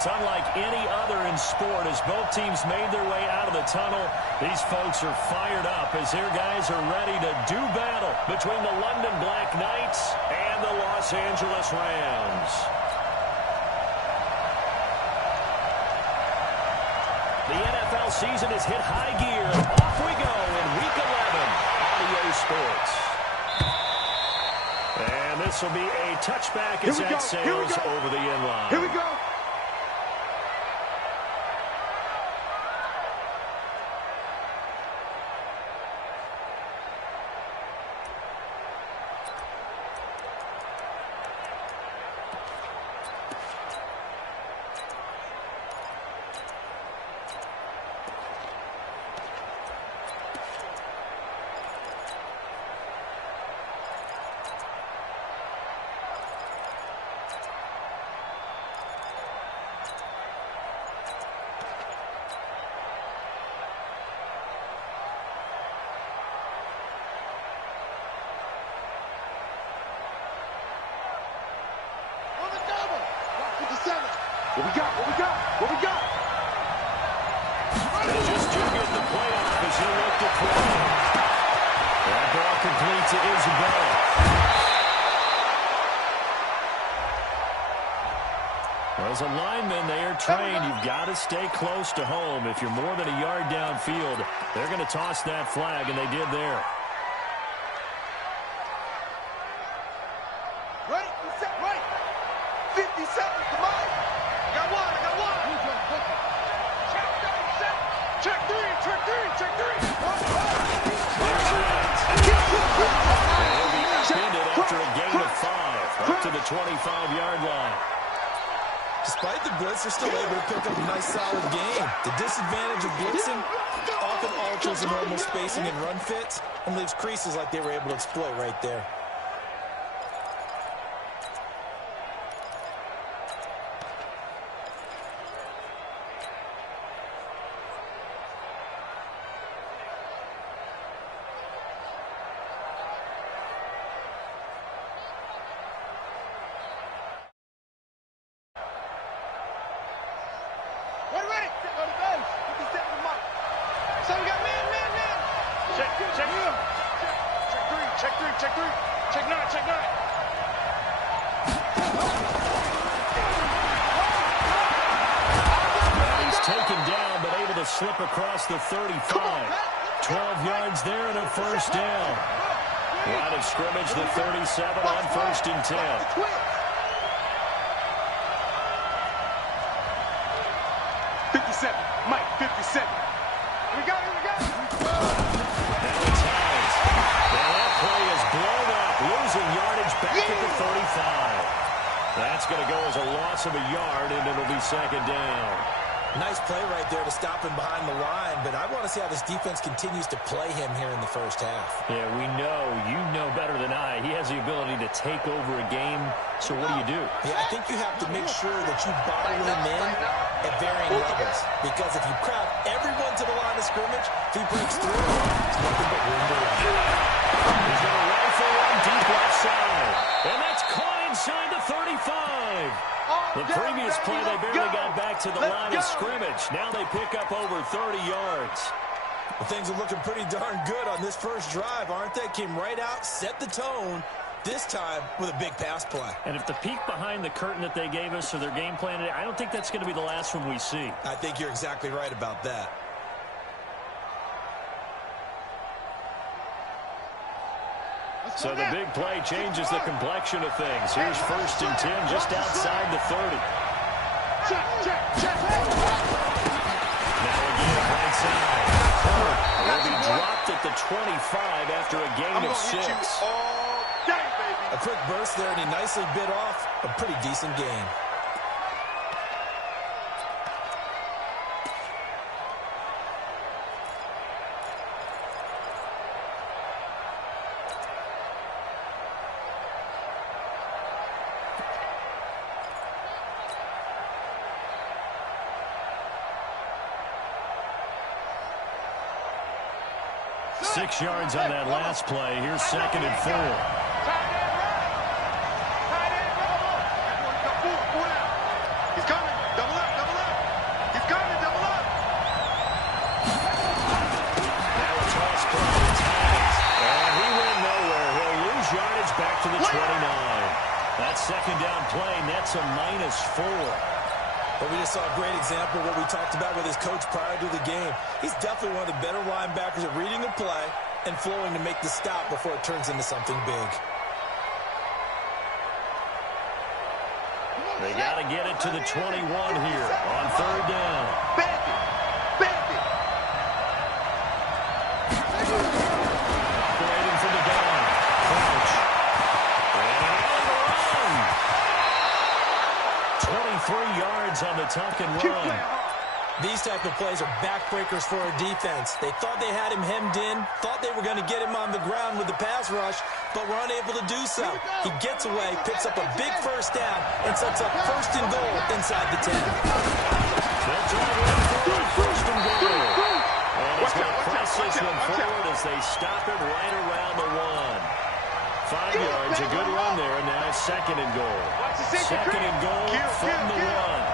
Unlike any other in sport, as both teams made their way out of the tunnel, these folks are fired up as their guys are ready to do battle between the London Black Knights and the Los Angeles Rams. The NFL season has hit high gear. Off we go in Week 11, Audio Sports. And this will be a touchback as that sails over the end line. Here we go. What we got? They just do get the playoff as he looked to throw. That ball complete to Isabella. Well, as a lineman, they are trained. You've got to stay close to home. If you're more than a yard downfield, they're going to toss that flag, and they did there. Ready? Set, right. 50 seconds, come on. I got one. Check three. There's He'll be upended after a gain of 5, up to the 25-yard line. Despite the blitz, they're still able to pick up a nice, solid game. The disadvantage of blitzing often alters the normal spacing and run fits and leaves creases like they were able to exploit right there. Check nine. He's taken down, but able to slip across the 35. 12 yards there and a first down. Line of scrimmage, the 37 on 1st and 10. 57, Mike, 57. Here we go. Now it's Hines. Now that play is blown up, losing yardage back at the 35. That's going to go as a loss of a yard, and it'll be 2nd down. Nice play right there to stop him behind the line, but I want to see how this defense continues to play him here in the first half. Yeah, you know better than I. He has the ability to take over a game, so what do? Yeah, I think you have to make sure that you bottle him in at varying levels, because if you crowd everyone to the line of scrimmage, if he breaks through, it's nothing but room to run. He's going to rifle one deep left side, and that's caught inside the 35. The previous play, they barely got back to the line of scrimmage. Now they pick up over 30 yards. Well, things are looking pretty darn good on this first drive, aren't they? Came right out, set the tone, this time with a big pass play. And if the peek behind the curtain that they gave us or their game plan today, I don't think that's going to be the last one we see. I think you're exactly right about that. So the big play changes the complexion of things. Here's 1st and 10 just outside the 30. Check. Now again, right side. Will be dropped at the 25 after a gain of 6. A quick burst there, and he nicely bit off a pretty decent gain. Six yards on that last play. Here's 2nd and 4. He's coming. Double up. play nets a -4. But we just saw a great example of what we talked about with his coach prior to the game. He's definitely one of the better linebackers at reading a play and flowing to make the stop before it turns into something big. They got to get it to the 21 here on 3rd down. Operating for the down. Crouch. And an end run. 23 yards on the tuck and run. These type of plays are backbreakers for a defense. They thought they had him hemmed in, thought they were going to get him on the ground with the pass rush, but were unable to do so. He gets away, picks up a big 1st down, and sets up 1st and goal inside the 10. That's all right for 1st and goal. And he's going to press this one forward as they stop it right around the 1. 5 yards, a good run there, and now 2nd and goal. 2nd and goal from the 1.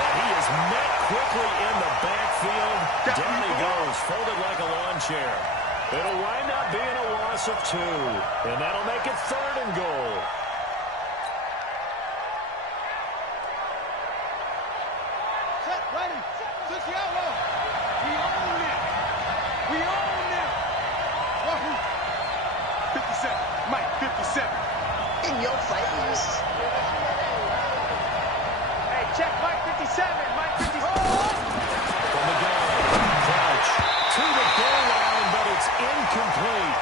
And he is met quickly in the backfield. Down he goes, folded like a lawn chair. It'll wind up being a loss of 2. And that'll make it 3rd and goal. Set, ready. Switch the outlaw. We own it. We own it. Wahoo. 57. Mike, 57. In your face. Hey, check Mike 57. Mike 57. From the gun, Crouch to the goal line, but it's incomplete.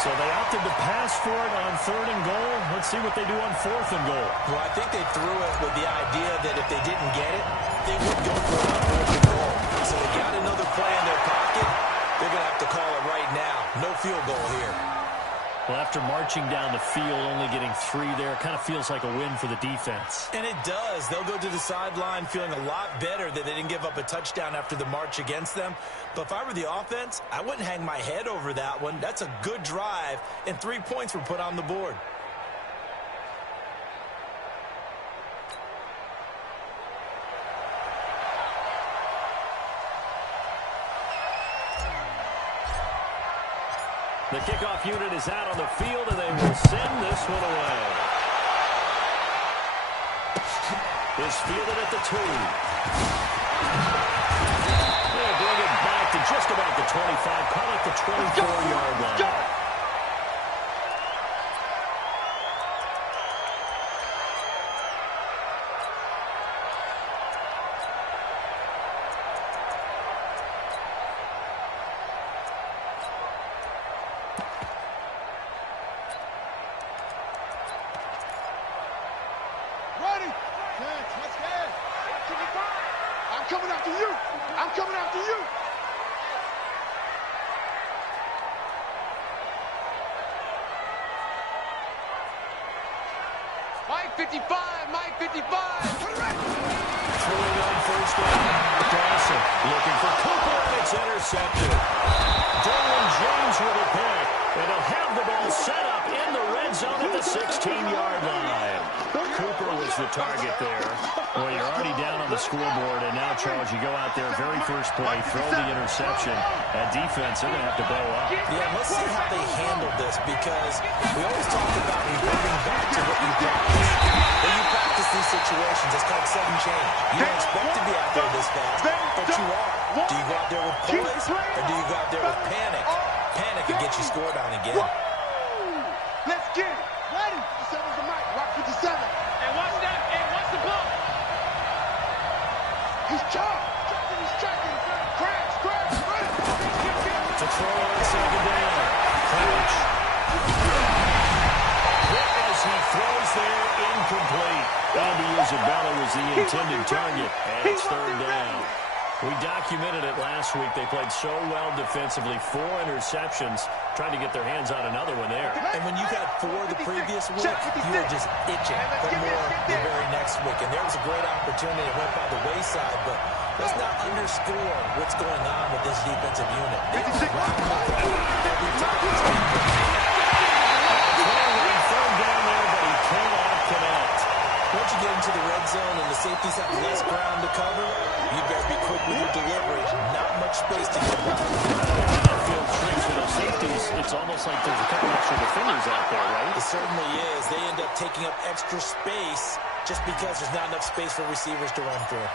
So they opted to pass for it on 3rd and goal. Let's see what they do on 4th and goal. Well, I think they threw it with the idea that if they didn't get it, they would go for it on 4th and goal. So they got another play in their pocket. They're going to have to call it right now. No field goal here. Well, after marching down the field, only getting 3 there, kind of feels like a win for the defense. And it does. They'll go to the sideline feeling a lot better that they didn't give up a touchdown after the march against them. But if I were the offense, I wouldn't hang my head over that one. That's a good drive, and 3 points were put on the board. The kickoff unit is out on the field, and they will send this one away. Is fielded at the 2. They'll bring it back to just about the 25, call it the 24-yard line. I'm coming after you. I'm coming after you. Mike 55, Mike 55. Throwing on 1st down. Dawson looking for Cooper, and it's intercepted. Derwin James with a pick, and he'll have the ball set up in the red zone at the 16-yard line. Cooper was the target there. Well, you're already down on the scoreboard, and now, Charles, you go out there, very first play, throw the interception. That defense, they're going to have to bow up. Yeah, let's see how they handled this, because we always talk about reverting back to what you practice. When you practice these situations, it's called sudden change. You don't expect to be out there this fast, but you are. Do you go out there with poise, or do you go out there with panic? Panic can get you scored on again. Let's get it. Ready. 57's the mic. Rock 57. And watch that. And watch the ball. He's charged. He's checking. Crash. To throw on 2nd down. Crouch. Hit as he throws there, incomplete. Andy Isabella was the intended target, and it's 3rd down. We documented it last week. They played so well defensively. 4 interceptions, trying to get their hands on another one there. And when you got 4 the previous week, you were just itching for more the very next week. And there was a great opportunity that went by the wayside, but let's not underscore what's going on with this defensive unit. They are rocking the ball every time it's being played. Third down there, but he cannot connect. Once you get into the red zone and the safeties have less ground to cover, you better be quick with your delivery. Not much space to get by. Field tricks for those safeties. It's almost like there's a couple extra defenders out there, right? It certainly is. They end up taking up extra space just because there's not enough space for receivers to run through.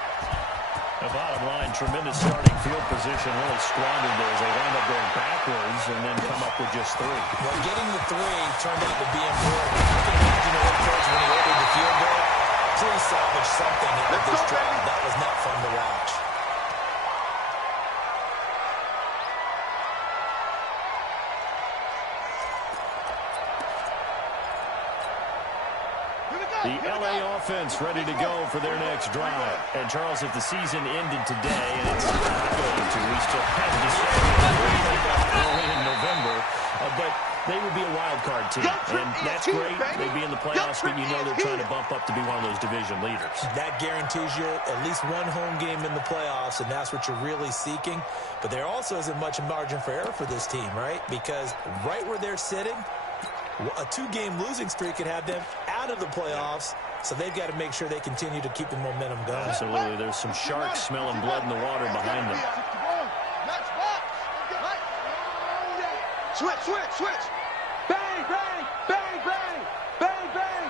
The bottom line, tremendous starting field position, really squandered there as they wind up going backwards and then come up with just 3. Well, getting the 3 turned out to be important. You can imagine the head coach when he ordered the field goal. Please salvage something out of this drive. That was not fun to watch. The LA offense ready to go for their next drive. And, Charles, if the season ended today, and it's not going to, we still have December in November, but they would be a wild card team. And that's great. They'd be in the playoffs, but you know they're trying to bump up to be one of those division leaders. That guarantees you at least one home game in the playoffs, and that's what you're really seeking. But there also isn't much margin for error for this team, right? Because right where they're sitting, a 2-game losing streak could have them out of the playoffs, so they've got to make sure they continue to keep the momentum going. Absolutely. There's some sharks smelling blood in the water behind them. Switch, switch, switch. Bang, bang, bang, bang, bang, bang.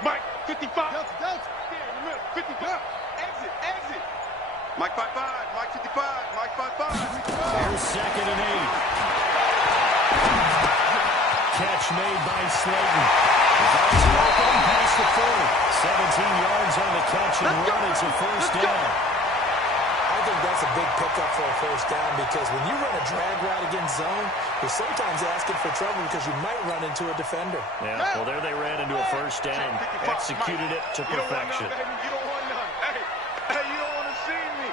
Mike, 55. Delta. 55. Exit. Mike 55, Mike 55, Mike 55. Here's 2nd and 8. Catch made by Slayton. His eyes are open past the 40. 17 yards on the catch and run. It's a first down. I think that's a big pickup for a first down because when you run a drag route against zone, you're sometimes asking for trouble because you might run into a defender. Yeah, well, there they ran into a first down. Executed it to perfection. You don't want none. Hey, you don't want to see me.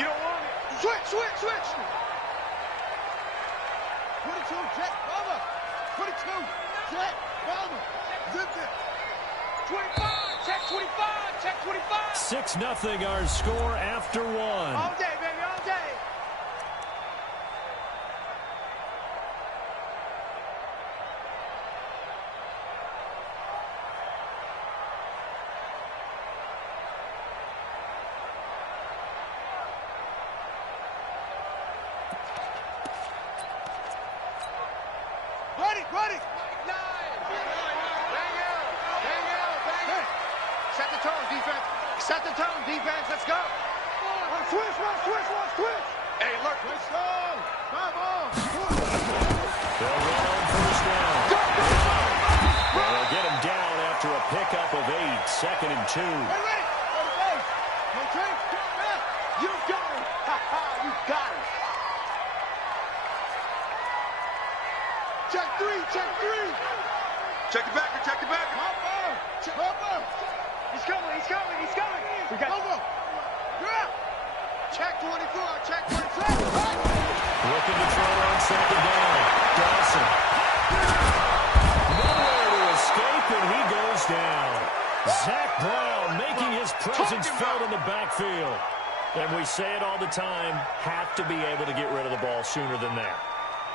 You don't want it. Switch. 22, Jet, Bubba. 22, Jet, Bubba. Zip it. 25, check 25. 6-0 our score after 1. All day, baby, all day. Ready. Set the tone, defense. Let's go. Switch. Hey, look. Let's go. Come on. They'll run on first down. They'll get him down after a pickup of 8. 2nd and 2. Hey, ready. Okay. You got it. You got it. Check 3. Check the backer. Hopper. He's coming. We got Hopper. You're out. Check 24. Looking to throw on 2nd down. Dawson. Nowhere to escape, and he goes down. Zach Brown making his presence felt in the backfield. And we say it all the time, have to be able to get rid of the ball sooner than that.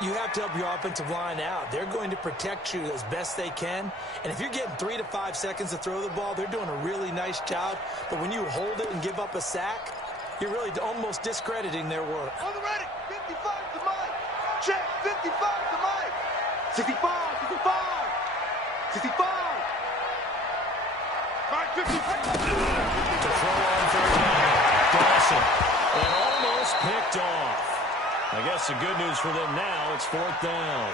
You have to help your offensive line out. They're going to protect you as best they can. And if you're getting 3 to 5 seconds to throw the ball, they're doing a really nice job. But when you hold it and give up a sack, you're really almost discrediting their work. On the ready. 55 to Mike. Check. 55 to Mike. 65. Mike, 55. To throw on 3rd down. Dawson. And almost picked off. I guess the good news for them now, it's 4th down.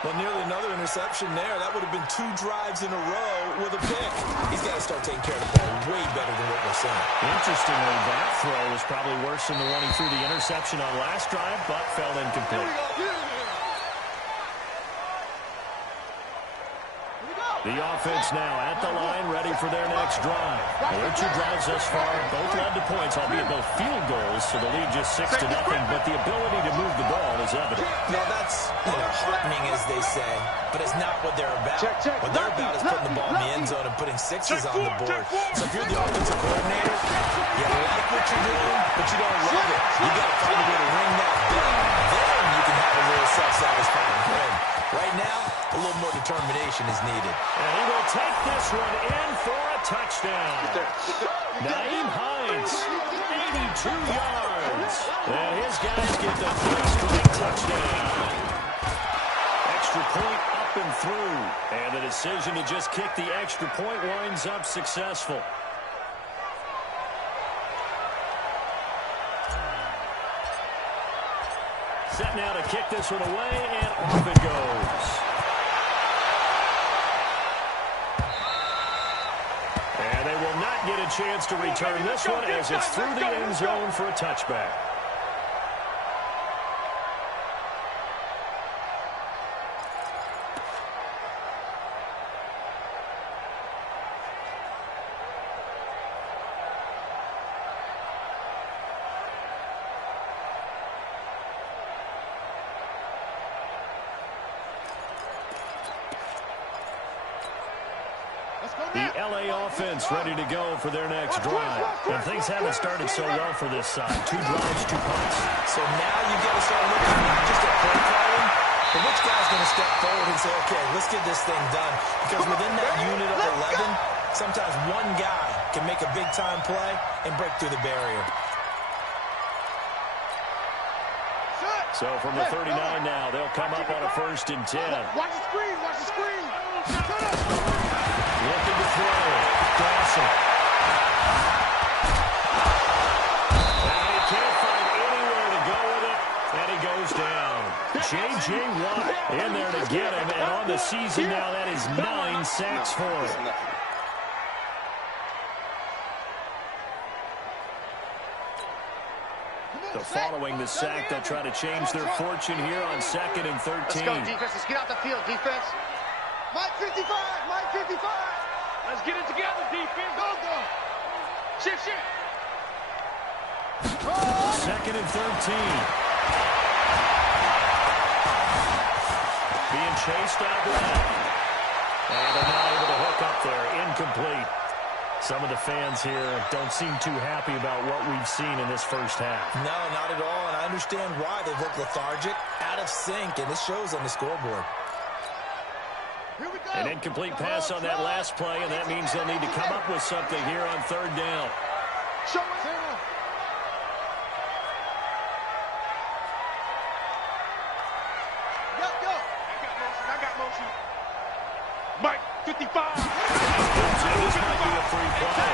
Well, nearly another interception there. That would have been 2 drives in a row with a pick. He's got to start taking care of the ball way better than what we're seeing. Interestingly, that throw was probably worse than the one he threw the interception on last drive, but fell incomplete. The offense now at the line, ready for their next drive. Their 2 drives thus far, both led to points, albeit both field goals, so the lead just 6-0, but the ability to move the ball is evident. No, that's, heartening, as they say, but it's not what they're about. What they're about is putting the ball in the end zone and putting 6s on the board. So if you're the offensive coordinator, you like what you're doing, but you don't love it. You got to find a way to ring that bell. Then you can have a little self-satisfaction. communication is needed. And he will take this one in for a touchdown. Nyheim Hines, 82 yards. And his guys get the first-straight touchdown. Extra point up and through. And the decision to just kick the extra point winds up successful. Set now to kick this one away, and off it goes. And they will not get a chance to return this one as it's through the end zone for a touchback. The LA offense ready to go for their next drive. And things haven't started so well for this side. 2 drives, 2 punts. So now you got to start looking not just at play calling, but which guy's going to step forward and say, okay, let's get this thing done. Because within that unit of 11, sometimes one guy can make a big-time play and break through the barrier. So from the 39 now, they'll come up on a 1st and 10. Watch the screen, watch the screen. Looking to throw. Dawson. And he can't find anywhere to go with it. And he goes down. J.J. Watt in there to get him. And on the season now, that is 9 sacks for him. So following the sack, they'll try to change their fortune here on 2nd and 13. Let's go, defense. Let's get out the field, defense. Mike 55, Mike 55. Let's get it together, defense. Go, go. Shift, shift. 2nd and 13. Being chased out left. And they're not able to hook up there. Incomplete. Some of the fans here don't seem too happy about what we've seen in this first half. No, not at all, and I understand why they've looked lethargic, out of sync, and this shows on the scoreboard. Here we go. An incomplete pass on that last play, and that means they'll need to come up with something here on 3rd down. Show it. Go, go. I got motion. Mike 55. This might be a free play.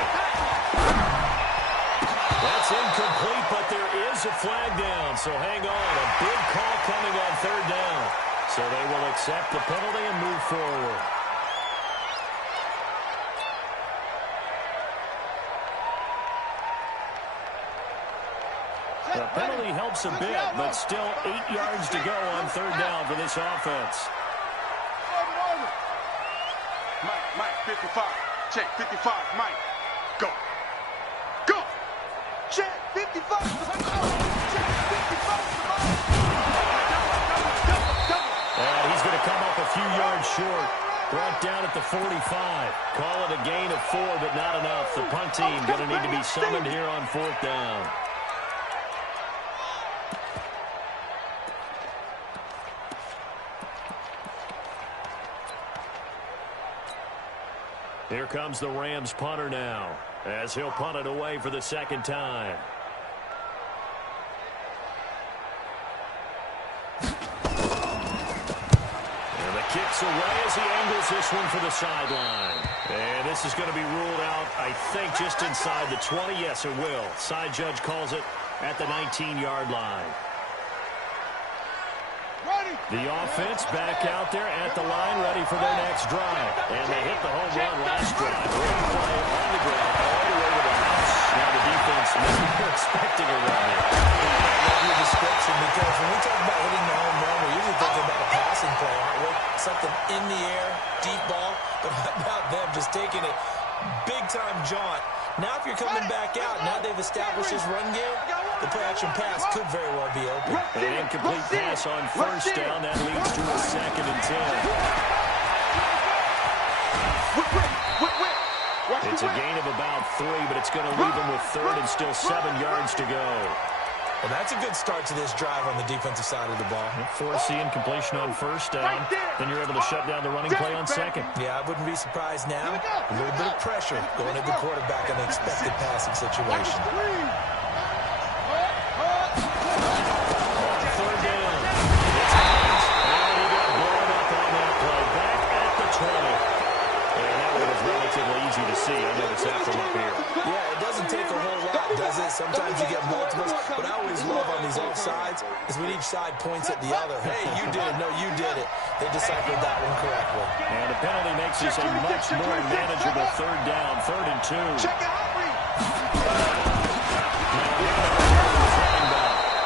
That's incomplete, but there is a flag down, so hang on. A big call coming on 3rd down. So they will accept the penalty and move forward. The penalty helps a bit, but still 8 yards to go on 3rd down for this offense. Mike 55. Check 55, Mike. Go. Go. Check 55. Check 55. And he's going to come up a few yards short. Brought down at the 45. Call it a gain of 4, but not enough. The punt team going to need to be summoned here on 4th down. Here comes the Rams punter now, as he'll punt it away for the 2nd time. And the kick's away as he angles this one for the sideline. And this is going to be ruled out, I think, just inside the 20. Yes, it will. Side judge calls it at the 19-yard line. The offense back out there at the line, ready for their next drive. And they hit the home run last drive. Great play on the ground, all the way to the house. Now the defense, maybe they're expecting a run here. I love your description, because when we talk about hitting the home run, we're usually thinking about a passing play, aren't we? Something in the air, deep ball. But how about them just taking it big-time jaunt? Now if you're coming back out, now they've established this run game, the play-action pass could very well be open. An incomplete pass on 1st down. That leads to a 2nd and 10. It's a gain of about 3, but it's going to leave them with 3rd and still 7 yards to go. Well, that's a good start to this drive on the defensive side of the ball. Forcing completion on first down. Then you're able to shut down the running play on second. Yeah, I wouldn't be surprised now. A little bit of pressure going at the quarterback in an expected passing situation. Third down. It's Hines. And he got blown up on that play. Back at the 20. And that one was relatively easy to see. I noticed that from up here. Yeah, it doesn't take a whole lot, does it? Sometimes you get multiples, but I always love on these offsides is when each side points at the other. Hey, you did it. No, you did it. They deciphered that one correctly. And the penalty makes this a much more manageable third down, 3rd and 2. Check it out, Reed.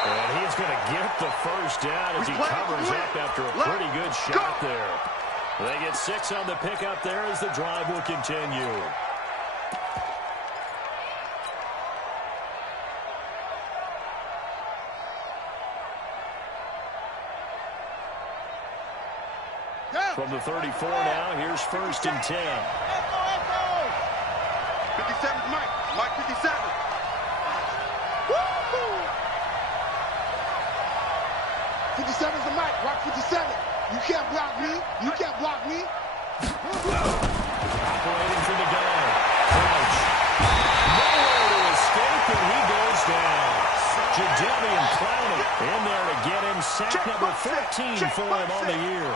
And he's going to get the first down as he covers up after a pretty good shot there. They get 6 on the pickup there as the drive will continue. From the 34 now, here's 1st and 10. 57's Mike. Mike 57. Woo! 57's the Mike. Mike 57. You can't block me. You can't block me. Operating for the guard. Crouch. Nowhere to escape, and he goes down. Jadeveon Clowney in there to get him. Sack number 14 for him on the year.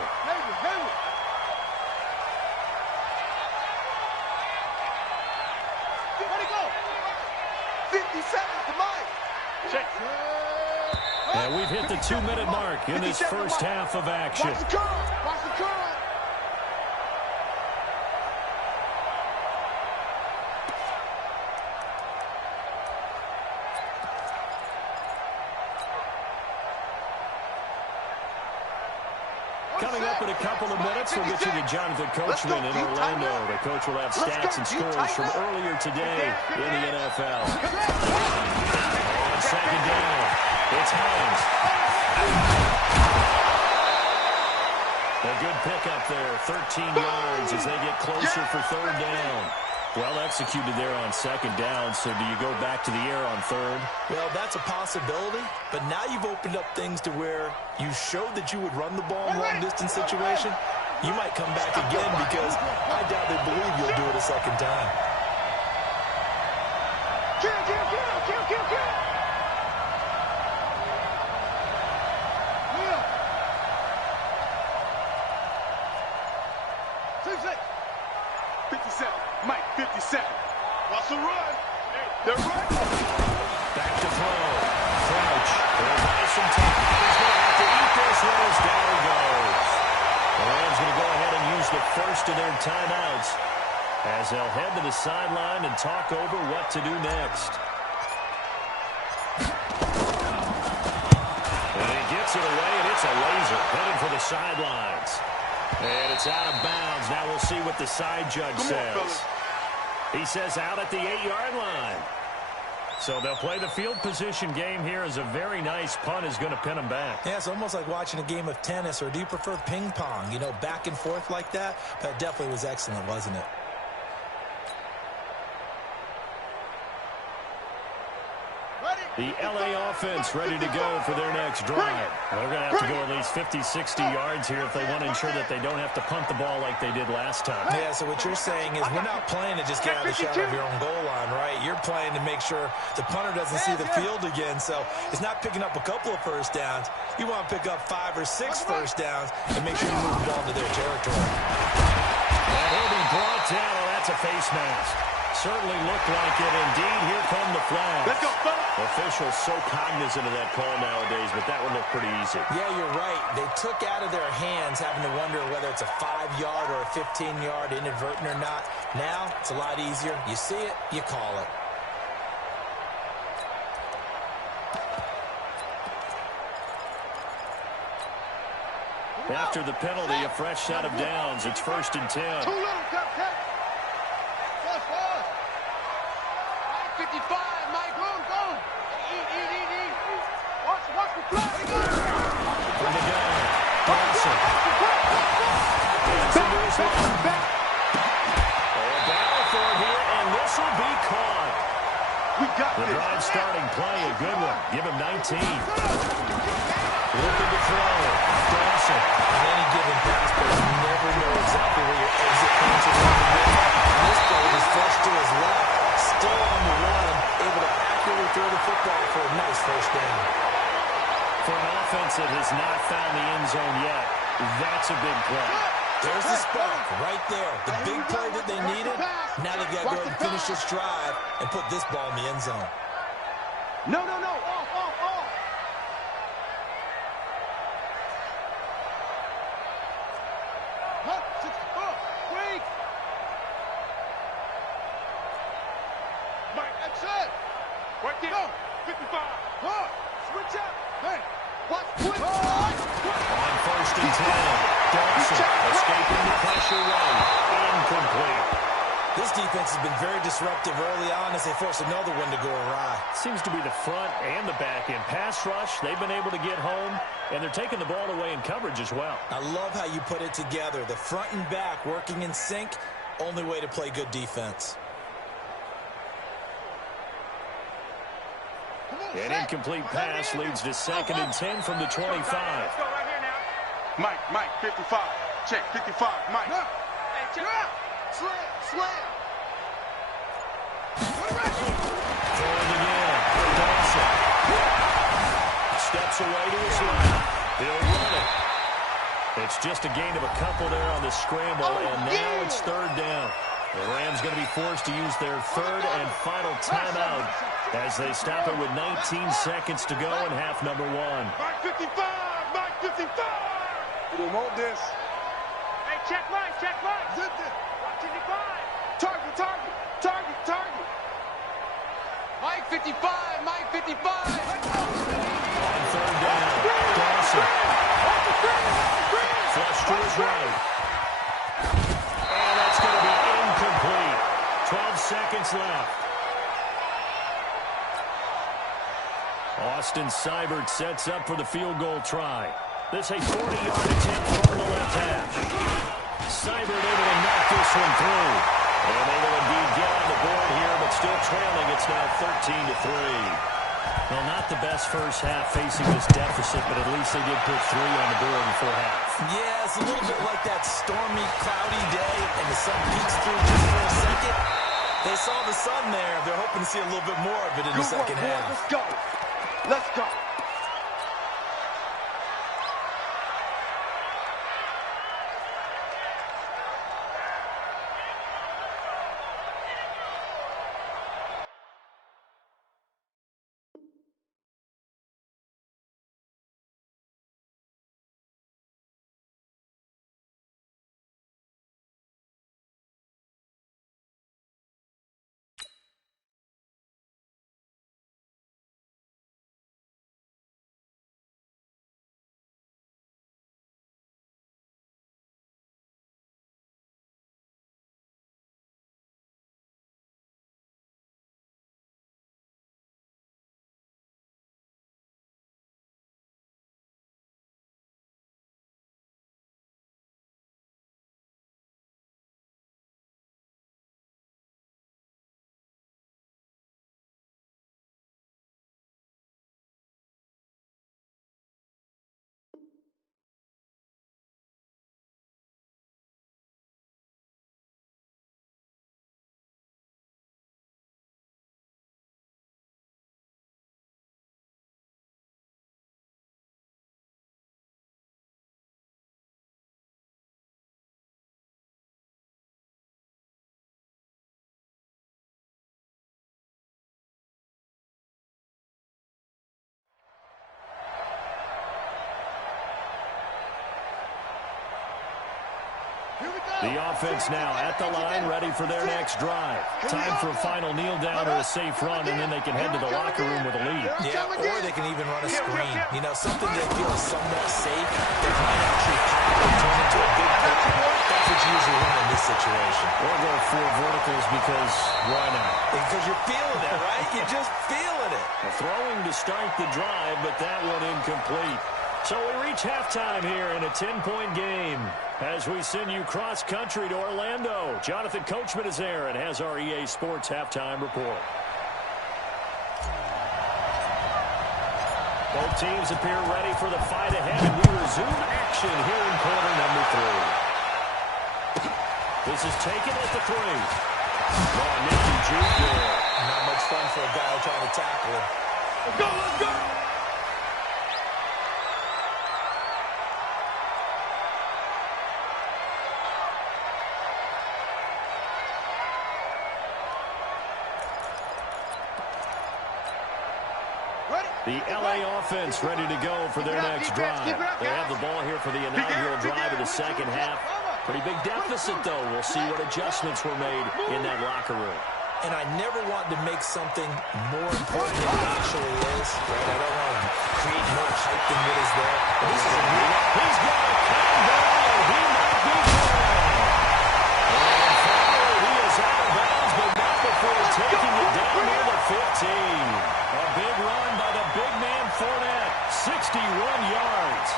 And we've hit the 2-minute mark in this first half of action. Watch the curve. Watch the curve. Coming up in a couple of minutes, we'll get you to Jonathan Coachman in Orlando. The coach will have stats and scores from earlier today in the NFL. On 2nd down, it's Hines. A good pickup there, 13 yards as they get closer for 3rd down. Well executed there on 2nd down, so do you go back to the air on 3rd? Well, that's a possibility, but now you've opened up things to where you showed that you would run the ball in long-distance situation. You might come back again because I doubt they believe you'll do it a 2nd time. Kill. Yeah. 57. Mike 57. Russell run. They're right. Back to throw. Crouch. They'll buy some time. He's going to have to eat this one as down he goes. The Rams going to go ahead and use the first of their timeouts as they'll head to the sideline and talk over what to do next. And he gets it away, and it's a laser heading for the sidelines. And it's out of bounds. Now we'll see what the side judge says. He says out at the 8-yard line. So they'll play the field position game here as a very nice punt is going to pin them back. Yeah, it's almost like watching a game of tennis, or do you prefer ping pong? You know, back and forth like that? That definitely was excellent, wasn't it? The LA offense ready to go for their next drive. They're going to have to go at least 50, 60 yards here if they want to ensure that they don't have to punt the ball like they did last time. Yeah, so what you're saying is we're not playing to just get out of the shadow of your own goal line, right? You're playing to make sure the punter doesn't see the field again. So it's not picking up a couple of first downs. You want to pick up 5 or 6 first downs and make sure you move the ball to their territory. And he'll be brought down. Oh, that's a face mask. Certainly looked like it. Indeed, here come the flags. Let's go, fella. Officials so cognizant of that call nowadays, but that one looked pretty easy. Yeah, you're right. They took out of their hands having to wonder whether it's a 5-yard or a 15-yard inadvertent or not. Now, it's a lot easier. You see it, you call it. After the penalty, a fresh set of downs. It's 1st and 10. Too little, Captain. Force. 55, Mike, go. Eat. Watch the flag. From the gun, Dawson. A battle for it here, and this will be caught. We got The drive starting play, a good one. Give him 19. Looking to throw. Dawson. On any given pass, but you never know exactly where your exit points are going to be. This play was flushed to his left. Still on the run, able to accurately throw the football for a nice first down. For an offense that has not found the end zone yet, that's a big play. There's the spark right there. The big play that they needed. Now they've got to go ahead and finish this drive and put this ball in the end zone. No. Off. Wait. Mike, that's it. Right there. Go. 55. Switch up. Hey. Watch. On first and 10. Dawson escaping the pressure right. Incomplete. This defense has been very disruptive early on as they force another one to go awry. Seems to be the front and the back end. Pass rush, they've been able to get home, and they're taking the ball away in coverage as well. I love how you put it together. The front and back working in sync, only way to play good defense. An incomplete pass leads to 2nd and 10 from the 25. Let's go right here now. Mike, 55. Check, 55. Mike. Hey, check out. Slam. Throwing again. Dawson. Steps away to his left. He'll run it. It's just a gain of a couple there on the scramble, and now it's 3rd down. The Rams going to be forced to use their 3rd and final timeout as they stop it with 19 seconds to go in half number 1. Mike 55. We don't want this. Hey, check Mike. Zip it. Watch it, 5. Target. Mike 55. On 3rd down, Dawson. Flush to his right. And that's going to be incomplete. 12 seconds left. Austin Seibert sets up for the field goal try. This a 40-yard attempt from the left hash. Seibert able to knock this one through. And they will indeed get on the board here, but still trailing. It's now 13-3. Well, not the best first half facing this deficit, but at least they did put 3 on the board in the first half. Yeah, it's a little bit like that stormy, cloudy day, and the sun peeks through just for a second. They saw the sun there. They're hoping to see a little bit more of it in the second half. Let's go. The offense now at the line, ready for their next drive. Time for a final kneel down or a safe run, and then they can head to the locker room with a lead. Yeah, or they can even run a screen. You know, something that feels somewhat safe that might actually pop and turn into a big play. That's what you usually run in this situation. Or go 4 verticals because why not? Because you're feeling it, right? You're just feeling it. Throwing to start the drive, but that one incomplete. So we reach halftime here in a 10-point game as we send you cross-country to Orlando. Jonathan Coachman is there and has our EA Sports halftime report. Both teams appear ready for the fight ahead, and we resume action here in quarter number 3. This is taken at the 3. Oh, nifty juke there. Not much fun for a guy trying to tackle him. Let's go, let's go! The LA offense ready to go for their next drive. They have the ball here for the inaugural drive of the second half. Pretty big deficit, though. We'll see what adjustments were made in that locker room. And I never want to make something more important than it actually is. Right? I don't want to create more hype than what is there. But this is a real... He's got a combo, and he might be gone. And finally, he is out of bounds, but not before taking it down near the 15. A big run by the big man Fournette, 61 yards.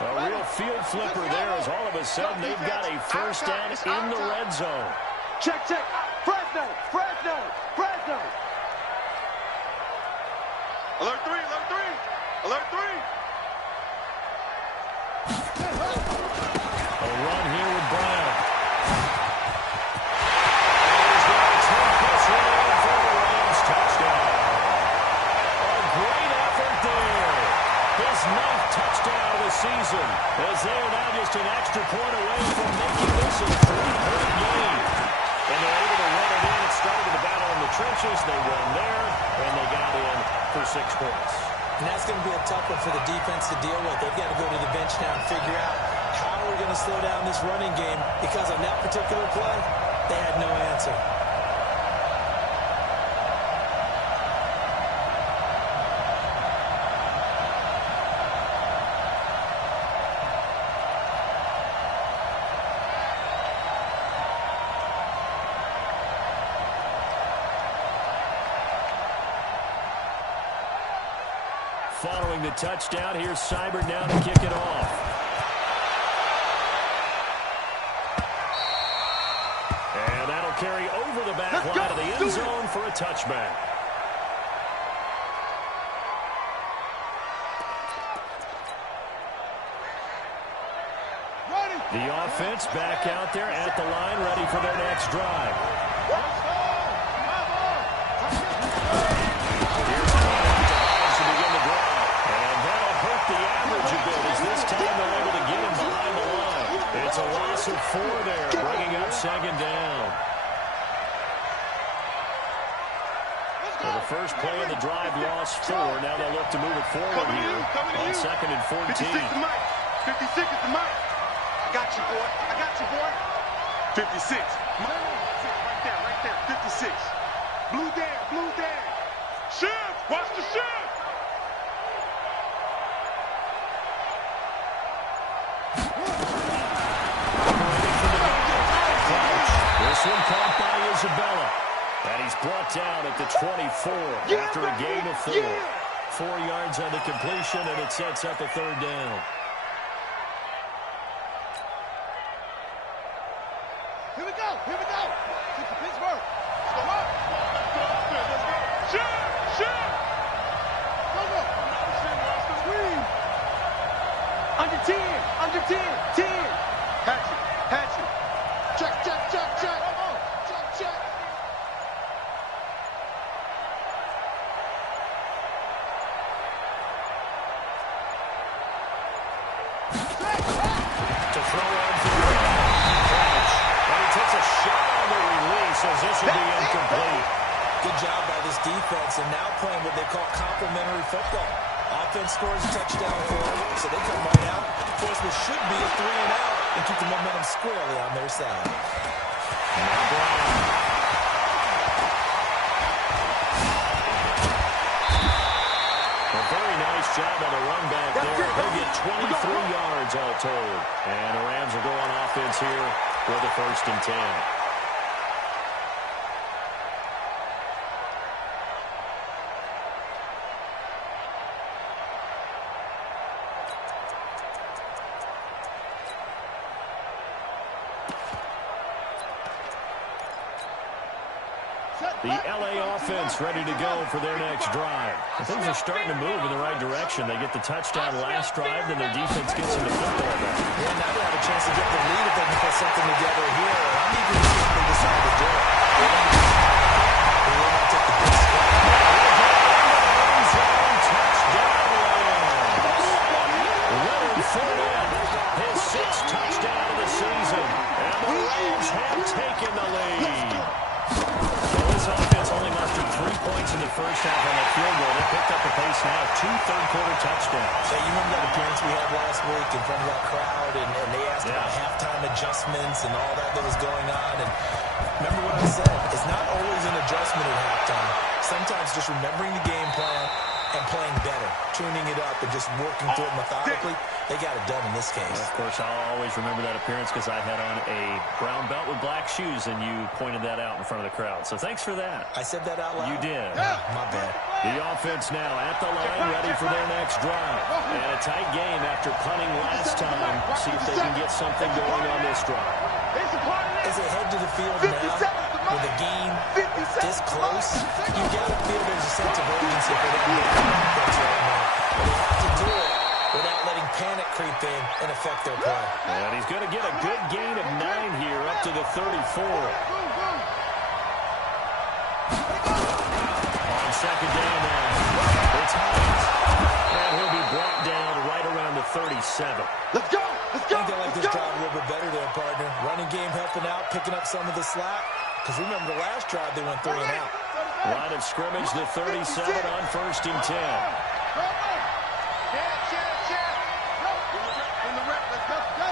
A real field flipper there as all of a sudden they've got a first down in the red zone. Check, check. Fresno, Fresno, Fresno. Alert 3, alert 3, alert 3. A run here with Brown. And he's going to take this one in for the Rams touchdown. A great effort there. His 9th touchdown of the season, as they are now just an extra point away from making this a 3-point game. And they're able to run it in. It started the battle in the trenches. They won there, and they got in for 6 points. And that's going to be a tough one for the defense to deal with. They've got to go to the bench now and figure out how we're going to slow down this running game, because on that particular play, they had no answer. Following the touchdown, here's Seibert now to kick it off. And that'll carry over the back line of the end zone for a touchback. The offense back out there at the line, ready for their next drive. The average a bit as this time they're able to get him behind the line. It's a loss of 4 there, bringing up second down. For the first play of the drive, lost 4. Now they'll look to move it forward here on 2nd and 14. 56 is the mic. 56 is the mic. I got you, boy. I got you, boy. 56. Right there, right there. 56. Blue down, blue down. Shift. Watch the shift. This one caught by Isabella. And he's brought down at the 24 after a gain of 4. 4 yards on the completion, and it sets up a 3rd down. Here we go, here we go. Pittsburgh. Let's go up. Let's go. Shoot, shoot. Go, go. Under 10, under 10, 10. Hatchet, hatchet. Check, check, check, check. Check, check. To throw on for the catch. And he takes a shot on the release as this will be incomplete. Good job by this defense, and now playing what they call complementary football. Offense scores a touchdown for them, so they come right out. Force what should be a 3-and-out and keep the momentum squarely on their side. Now Brown. A very nice job on the run back there. They'll get 23 yards all told. And the Rams will go on offense here with a 1st and 10. The LA offense ready to go for their next drive. Things are starting to move in the right direction. They get the touchdown last drive, then their defense gets them the football back. Yeah, now they have a chance to get the lead if they can put something together here. I'm eager to see what they decide to do. They will not take the big step. Leonard Fournette, his 6th touchdown of the season. And the Rams have taken the lead. This offense only mustered 3 points in the first half on that field goal. They picked up the pace now, 2 third-quarter touchdowns. Yeah, you remember that appearance we had last week in front of that crowd, and they asked about halftime adjustments and all that was going on. And remember what I said, it's not always an adjustment at halftime. Sometimes just remembering the game plan and playing better, tuning it up and just working through it methodically. They got it done in this case. Of course, I'll always remember that appearance because I had on a brown belt with black shoes, and you pointed that out in front of the crowd. So thanks for that. I said that out loud? You did. My bad. The offense now at the line, ready for their next drive. And a tight game after punting last time. See if they can get something going on this drive. As they head to the field now, with a game this close, you got to feel there's a sense of urgency for them to get offense right now. But they have to do it without letting panic creep in and affect their play. And he's going to get a good gain of 9 here up to the 34. On second down now, it's Hines. And he'll be brought down right around the 37. Let's go! Let's go! I think they like this drive a little bit better there, partner. Running game helping out, picking up some of the slack. Because remember, the last drive they went 3 and out. Line of scrimmage, the 37 on 1st and 10. In the rep, let's go, go!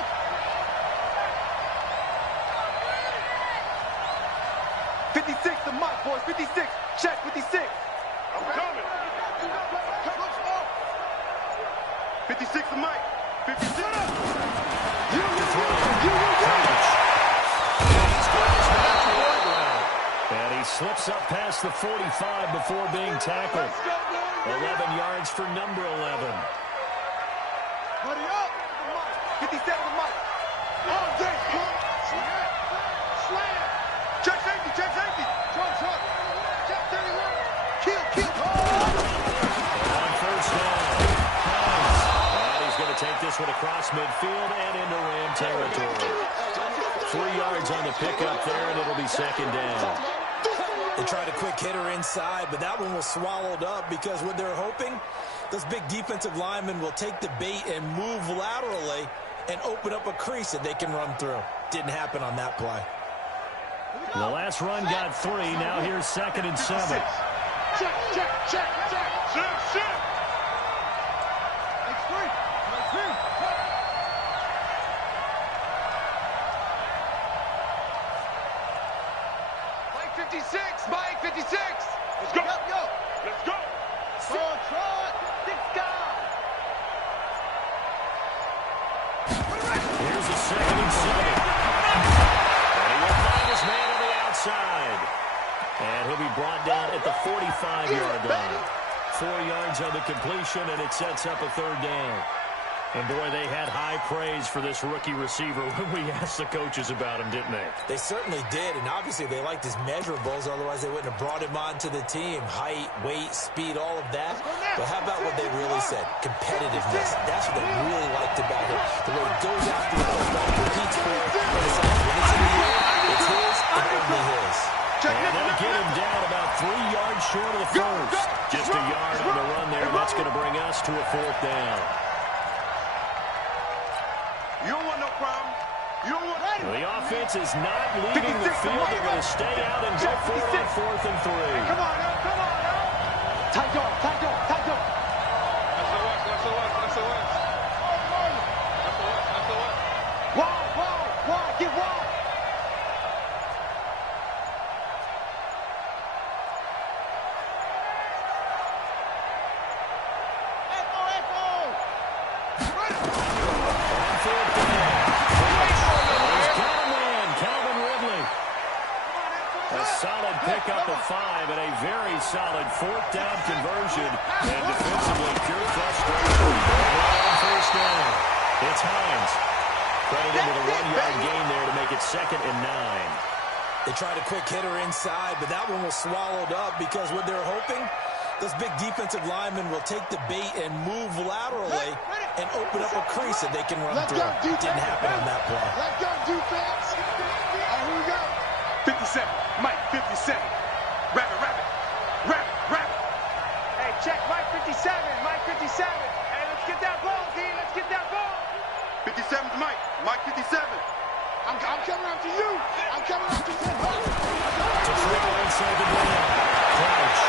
56 to Mike, boys, 56. Check, 56. I'm coming. 56 to Mike. 56. And he slips up past the 45 before being tackled. 11 yards for number 11. Buddy up. 57 to Mike. Oh, dang. Slam. Check safety, check safety. Truck. Check 31. Kill. On 1st down, Hines. And he's going to take this one across midfield and into Ram territory. 3 yards on the pickup there, and it'll be 2nd down. They tried a quick hitter inside, but that one was swallowed up because what they're hoping, those big defensive linemen will take the bait and move laterally and open up a crease that they can run through. Didn't happen on that play. The last run got 3. Now here's 2nd and 7. Check. Shift. Makes three. 56, Mike, 56. Let's go. Let's go. Here's a 2nd and 7. And he will find his man on the outside. And he'll be brought down at the 45-yard line. 4 yards on the completion, and it sets up a 3rd down. And, boy, they had high praise for this rookie receiver when we asked the coaches about him, didn't they? They certainly did, and obviously they liked his measurables. Otherwise, they wouldn't have brought him onto the team. Height, weight, speed, all of that. But how about what they really said? Competitiveness. That's what they really liked about him. The way he goes after the football, competes for it, and it's like, when it's in the air, it's his and only his. And they'll get him down about 3 yards short of the first. Just a yard on the run there, and that's going to bring us to a 4th down. You don't want no problem. You don't want that. The offense is not leaving the field. They're going to stay out and go for it on 4th and 3. Come on now. Tight door. Wide. Get wide. Solid pickup of 5 and a very solid 4th down conversion. And defensively, pure frustration. On 1st down, it's Hines. Credited with a 1-yard gain there to make it 2nd and 9. They tried a quick hitter inside, but that one was swallowed up because what they're hoping, those big defensive linemen will take the bait and move laterally and open up a crease that they can run through. Didn't happen on that play. Let's go, defense. All right, here we go. 57. Mike, 57. Rabbit, rabbit. Rabbit, rabbit. Hey, check Mike 57. Mike 57. Hey, let's get that ball, D. Let's get that ball. 57's Mike. Mike 57. I'm coming after you. I'm coming after you. To throw inside the goal. Crouch.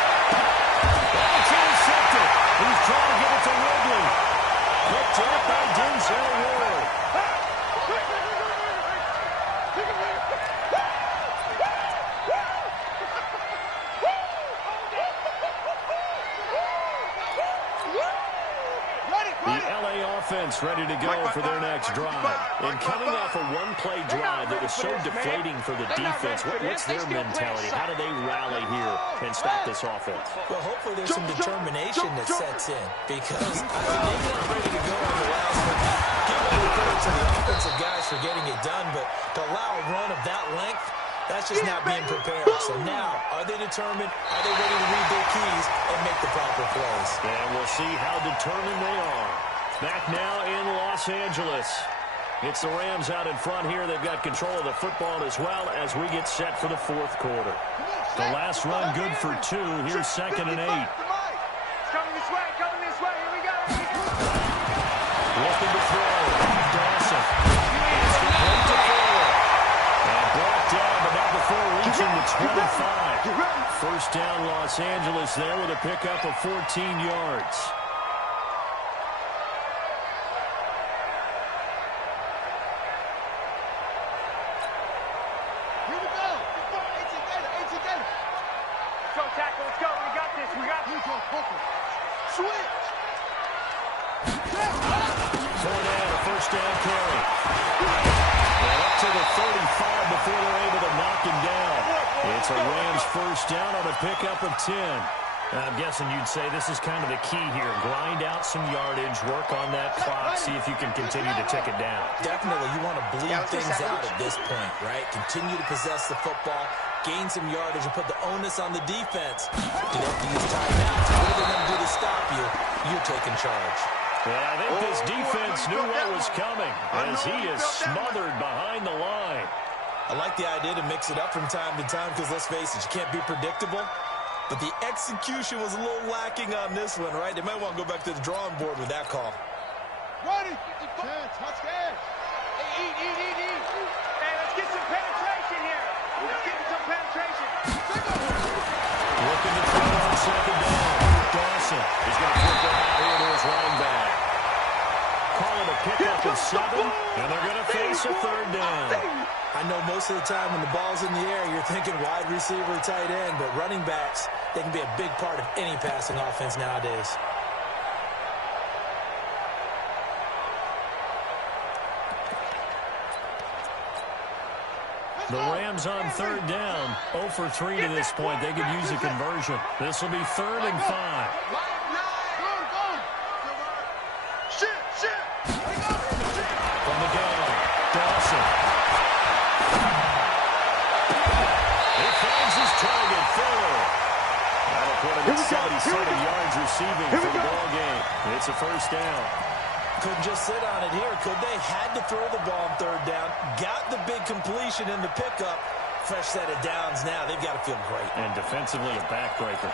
It's intercepted. He's trying to get it to Ridley. Picked up by Denzel Ward. The LA offense ready to go for their next drive. And coming off a one-play drive that was so deflating for the defense, what's their mentality? How do they rally here and stop this offense? Well, hopefully there's some determination that sets in because they're not ready to go on the last one. Give all the credit to the offensive guys for getting it done, but to allow a run of that length, that's just not being prepared. So now, are they determined? Are they ready to read their keys and make the proper plays? And we'll see how determined they are. Back now in Los Angeles. It's the Rams out in front here. They've got control of the football as well as we get set for the fourth quarter. The last run good for 2. Here's 2nd and 8. It's coming this way. Coming this way. Here we go. Looking to throw. Dawson. It's complete to Fuller. And brought down, but not before reaching the 25. First down Los Angeles there with a pickup of 14 yards. First down carry. And up to the 35 before they're able to knock him down. It's a Rams first down on a pickup of 10. I'm guessing you'd say this is kind of the key here. Grind out some yardage, work on that clock, see if you can continue to tick it down. Definitely, you want to bleed things out at this point, right? Continue to possess the football, gain some yardage, and put the onus on the defense. You have to use timeouts. What are they going to do to stop you? You're taking charge. Yeah, I think this defense knew what was coming as he is smothered behind the line. I like the idea to mix it up from time to time because, let's face it, you can't be predictable. But the execution was a little lacking on this one, right? They might want to go back to the drawing board with that call. Ready. Touchdown. Hey, eat. Hey, let's get some penetration here. Let's get some penetration. Looking to throw on 2nd down. Dawson is going to flip it out here to his running back. Call it a pickup of 7, and they're going to face a 3rd down. I know most of the time when the ball's in the air, you're thinking wide receiver, tight end, but running backs, they can be a big part of any passing offense nowadays. The Rams on 3rd down, 0 for 3 to this point. They could use a conversion. This will be 3rd and 5. From the gun, Dawson. He finds his target, Fuller. That'll put him at 77 yards receiving for the ball game. It's a first down. Couldn't just sit on it here, could they? Had to throw the ball on 3rd down. Got the big completion in the pickup. Fresh set of downs now. They've got to feel great. And defensively a backbreaker.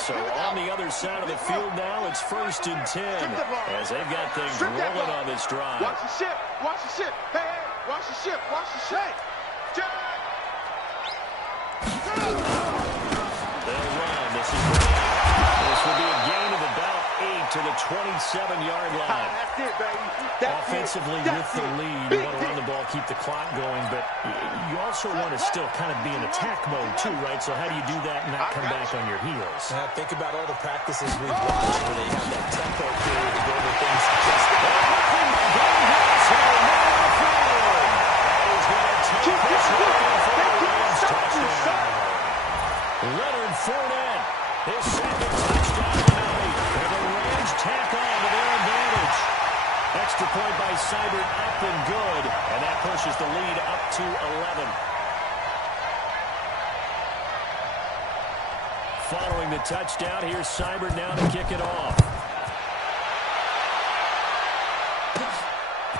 So on the other side of the field now, it's 1st and 10 as they've got things rolling on this drive. Watch the ship. Watch the ship. Hey, watch the ship. Watch the ship. They'll run. This will be a gain of about 8 to the 27-yard line. That's it, baby. Offensively with the lead, you want to run the ball, keep the clock going, but you also want to still kind of be in attack mode too, right? So how do you do that and not come back on your heels? Think about all the practices we've watched where they have that tempo period to go over things. Just Leonard Fournette, his 2nd touchdown tonight. And the Rams tack on to their advantage. Next Extra point by Seibert up and good. And that pushes the lead up to 11. Following the touchdown, here's Seibert now to kick it off.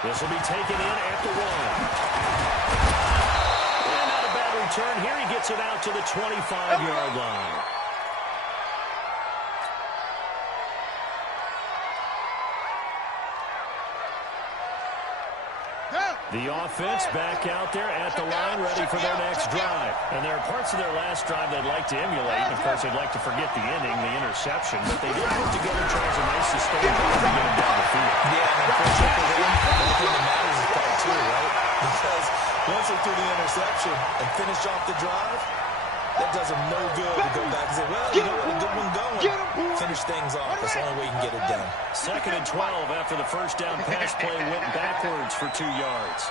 This will be taken in at the 1. And not a bad return. Here he gets it out to the 25-yard line. The offense back out there at the line, ready for their next drive. And there are parts of their last drive they'd like to emulate. And, of course, they'd like to forget the ending, the interception. But they did put together tries a nice sustained drive to get them down the field. Yeah, and unfortunately for them, the only thing that matters is part 2, right? Because once they threw the interception and finished off the drive, that does them no good to go back and say, well, you know what, a good one going. Finish things off. That's the only way you can get it done. 2nd and 12 after the first down pass play went backwards for 2 yards.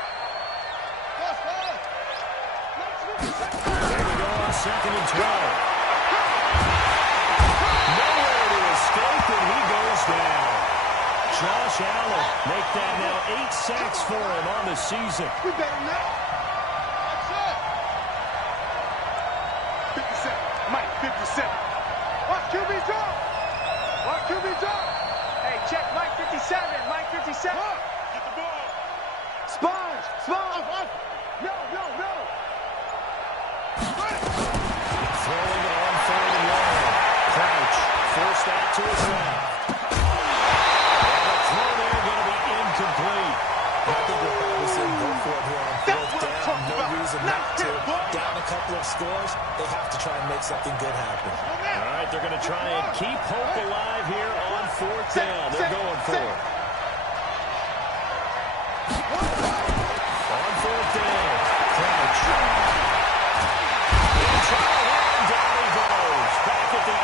There we go on 2nd and 12. Nowhere to escape, and he goes down. Josh Allen make that now 8 sacks for him on the season. We better now. 57. Watch QB drop. Watch QB drop. Hey, check Mike 57. Mike 57. Get the ball. Sponge. No. Throwing it on 3rd and long. Crouch. Force that to his left. And the throw there going to be incomplete. I think we'll probably see him go for it here on 4th down. No reason not to. Down a couple of scores, they have to try and make something good happen. All right, they're going to try and keep hope alive here on 4th down. They're going for it. On 4th down. Crouch. And down he goes. Back at the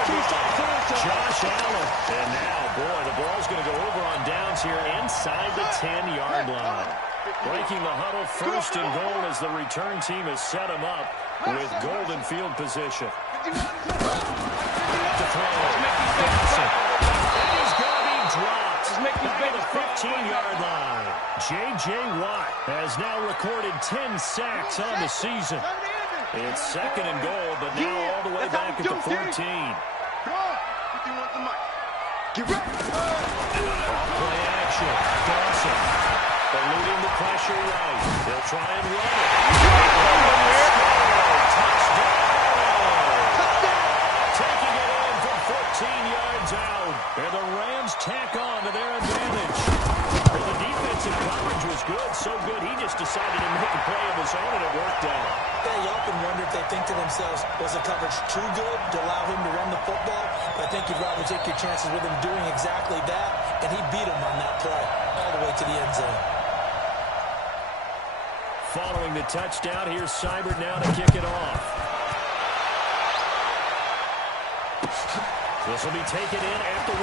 8-yard line. Josh Allen. And now, boy, the ball's going to go over on downs here inside the 10-yard line. Breaking the huddle, 1st and goal as the return team has set him up with golden field position. To throw. That is going to be dropped by the 15-yard line. J.J. Watt has now recorded 10 sacks on the season. It's 2nd and goal, but now all the way back at the 14. Get ready. Play action. Dawson. Eluding the pressure right. They'll try and run it. Touchdown! Taking it in from 14 yards out. And the Rams tack on to their advantage. And the defensive coverage was good, so good he just decided to make a play of his own, and it worked out. Yeah, you often wonder if they think to themselves, was the coverage too good to allow him to run the football? But I think you'd rather take your chances with him doing exactly that, and he beat him on that play all the way to the end zone. Following the touchdown, here's Seibert now to kick it off. This will be taken in at the 1.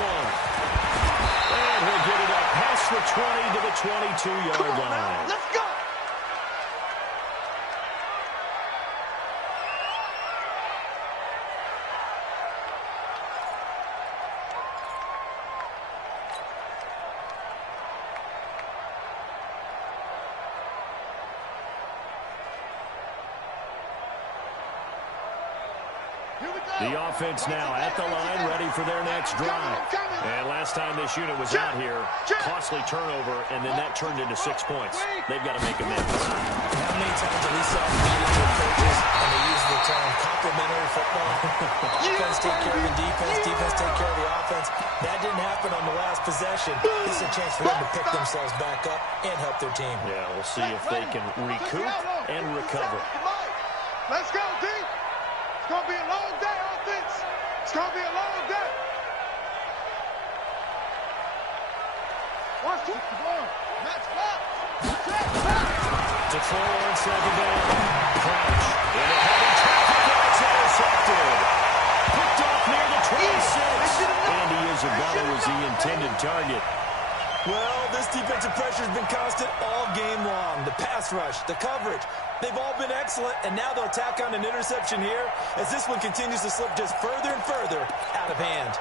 And he'll get it up past the 20 to the 22-yard line. Let's go. The offense now at the line, ready for their next drive. And last time this unit was out here, costly turnover, and then that turned into 6 points. They've got to make amends. How many times have we saw meetings with coaches and they use the term complementary football? Offense take care of the defense, defense take care of the offense. That didn't happen on the last possession. This is a chance for them to pick themselves back up and help their team. Yeah, we'll see if they can recoup and recover. Let's go, D. It's going to be a long day, offense. It's going to be a long day. 1, 2, 3. Let's go. To throw on 2nd down. Crouch. In a heavy tackle. That's intercepted. Picked off near the 26. And he is about who was the intended target. Well, this defensive pressure has been constant all game long. The pass rush, the coverage, they've all been excellent, and now they'll tack on an interception here as this one continues to slip just further and further out of hand.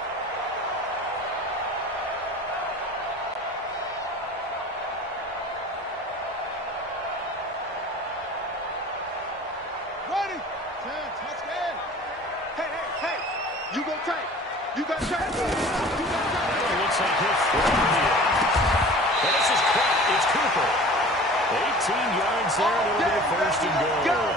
You go tank. You got tank. You got tank. It looks like he'll throw it here. And this is caught. It's Cooper. 18 yards there, and it'll be first and goal.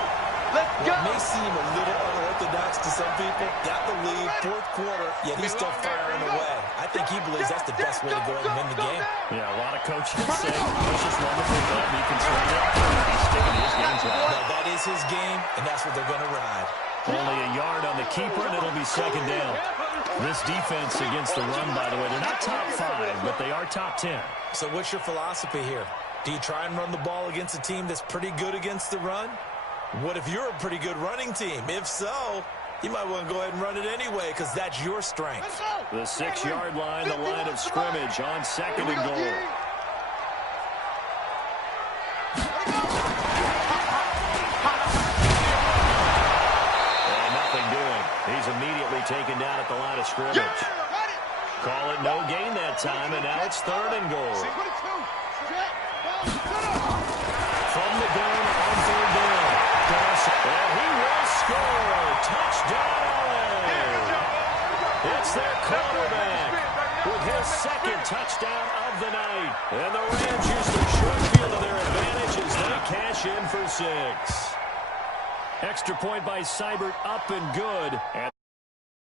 Let's go. It may seem a little unorthodox to some people. Got the lead, fourth quarter, yet he's still firing away. I think he believes that's the best way to go ahead and win the game. Yeah, a lot of coaches say, let's just run the football, be conservative. He's sticking to his game plan. No, that is his game, and that's what they're going to ride. Only a yard on the keeper, and it'll be second down. This defense against the run, by the way, they're not top 5, but they are top 10. So what's your philosophy here? Do you try and run the ball against a team that's pretty good against the run? What if you're a pretty good running team? If so, you might want to go ahead and run it anyway because that's your strength. The 6-yard line, the line of scrimmage on second and goal. And nothing doing. He's immediately taken down at the line of scrimmage. Call it no gain that time, and now it's third and goal. From the gun on third down. And he will score. Touchdown, LA. It's their quarterback with his second touchdown of the night. And the Rams use the short field to their advantage as they cash in for 6. Extra point by Seibert, up and good.